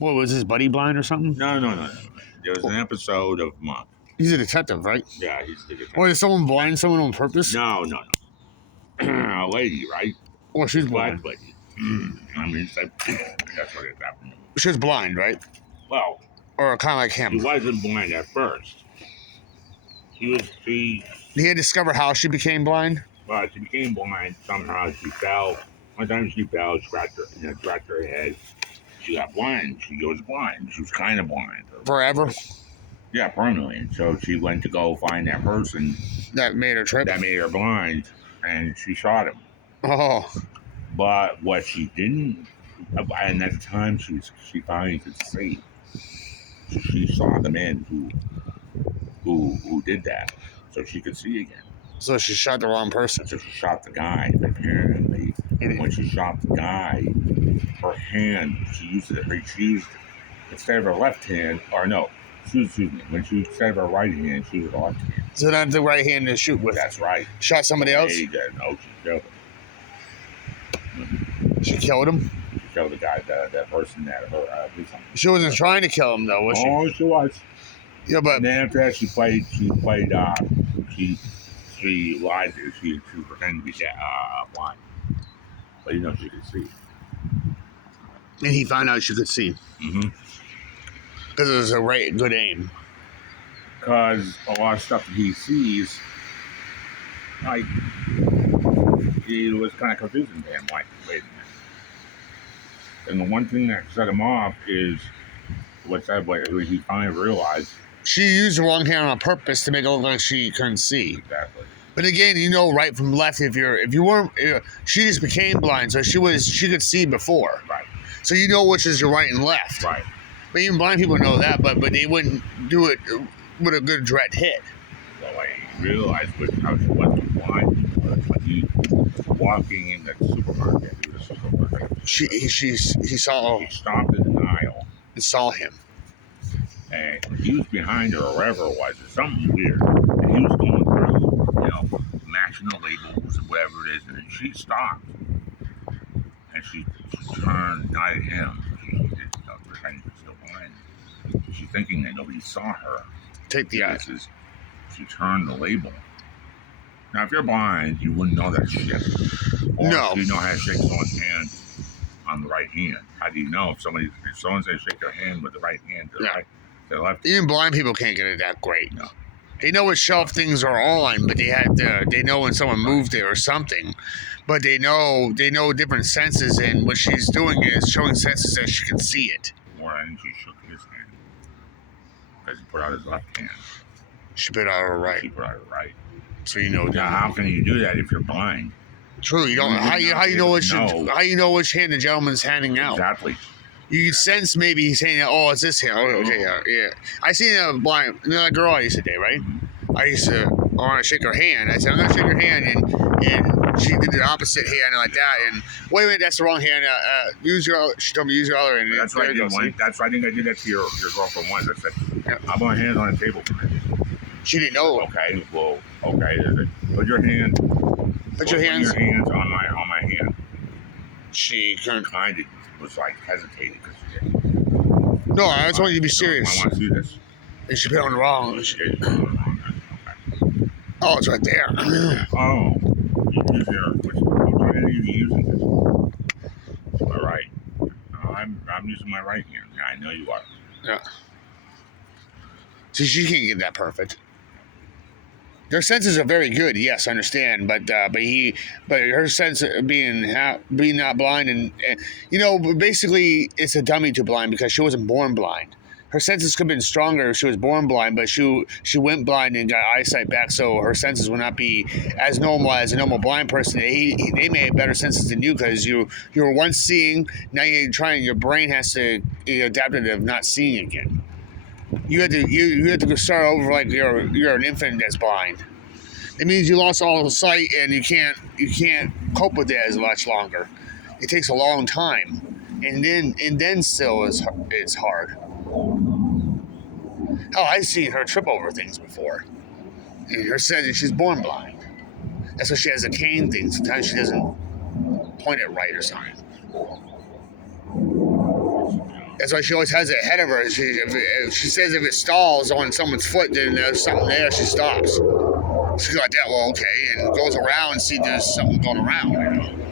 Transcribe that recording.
What was his buddy blind or something? No. There was an episode of Monk. He's a detective, right? Yeah, he's the detective. Or did someone blind someone on purpose? No. A lady, right? Or she's blind. Black lady. I mean, that's what it happened. She was blind, right? Well, Or kind of like him. she wasn't blind at first. She He had discovered how she became blind. Well, she became blind. Somehow she fell. One time she fell, scratched her head. She got blind. She goes blind. She was kind of blind. Forever. Yeah, permanently. So she went to go find that person That made her trip. that made her blind, and she shot him. Oh. But what she didn't, and at the time she finally could see. She saw the man who did that, so she could see again. So she shot the wrong person. So she shot the guy. But apparently, when she shot the guy, her hand, she used instead of her left hand, or no, excuse me, instead of her right hand, she used her left hand. So not the right hand to shoot with. That's right. Shot somebody else? No, she killed him. She killed him? She killed the guy, that person that her, She wasn't trying to kill him, though, was she? Oh, she was. Yeah, but... And then after that, she lied to her. She pretended to be blind. But she could see. And he found out she could see. Mm-hmm. Because it was a good aim. Because a lot of stuff that he sees, like, it was kind of confusing to him. Like, wait a minute. And the one thing that set him off is what he finally realized. She used the wrong hand on purpose to make it look like she couldn't see. Exactly. But again, right from left. If you weren't, she just became blind, so she could see before. Right. So you know which is your right and left. Right. But even blind people know that, but they wouldn't do it with a good direct hit. Well, I realized how she wasn't blind was when he was walking in the supermarket. He saw. He stopped in an aisle. And saw him. And he was behind her, or wherever it was. It's something weird. And he was going through, matching the labels or whatever it is. And she stopped. And she turned, not at him. She did stuff pretending she was still blind. She's thinking that nobody saw her. Take the eyes. She turned the label. Now, if you're blind, you wouldn't know that shit. Or no. You know how to shake someone's hand on the right hand. How do you know if someone says shake their hand with the right hand to the right? Even blind people can't get it that great. No. They know what shelf things are on, but they know when someone moved there or something. But they know different senses, and what she's doing is showing senses that she can see it. Or and she shook his hand because he put out his left hand. She put out her right. She put out her right. So you know. Now, how can you do that if you're blind? True. You don't. How you know which hand the gentleman's handing out? Exactly. You can sense maybe he's saying, "Oh, it's this hand." Oh, okay, yeah. I seen a blind girl I used to date, right? I used to want to shake her hand. I said, "I'm gonna shake her hand," and she did the opposite hand like that. And wait a minute, that's the wrong hand. She told me use your other. And that's what I did. That's why I think I did that to your girlfriend once. I said, "I want hands on the table for me." She didn't know. Okay, well, okay. Put your hand. Put your hands on my hand. She kind of was like hesitating because she didn't. No, I just want you to be serious. I want to see this. And she put it on the wrong. Oh, it's right there. Oh, which hand are you using? My right. I'm using my right hand. Yeah, I know you are. Yeah. See, she can't get that perfect. Their senses are very good, yes, I understand, but her sense of being not blind and basically it's a dummy to blind because she wasn't born blind. Her senses could have been stronger if she was born blind, but she went blind and got eyesight back, so her senses would not be as normal as a normal blind person. They may have better senses than you because you were once seeing, now you're trying. Your brain has to adapt to not seeing again. You had to start over like you're an infant that's blind. It means you lost all the sight and you can't cope with it as much longer. It takes a long time, and then still it's hard. Hell, I've seen her trip over things before. And her said that she's born blind. That's why she has a cane thing. Sometimes she doesn't point it right or something. That's why she always has it ahead of her. If she says if it stalls on someone's foot, then there's something there. She stops. She's like that. Well, okay, and goes around and see there's something going around.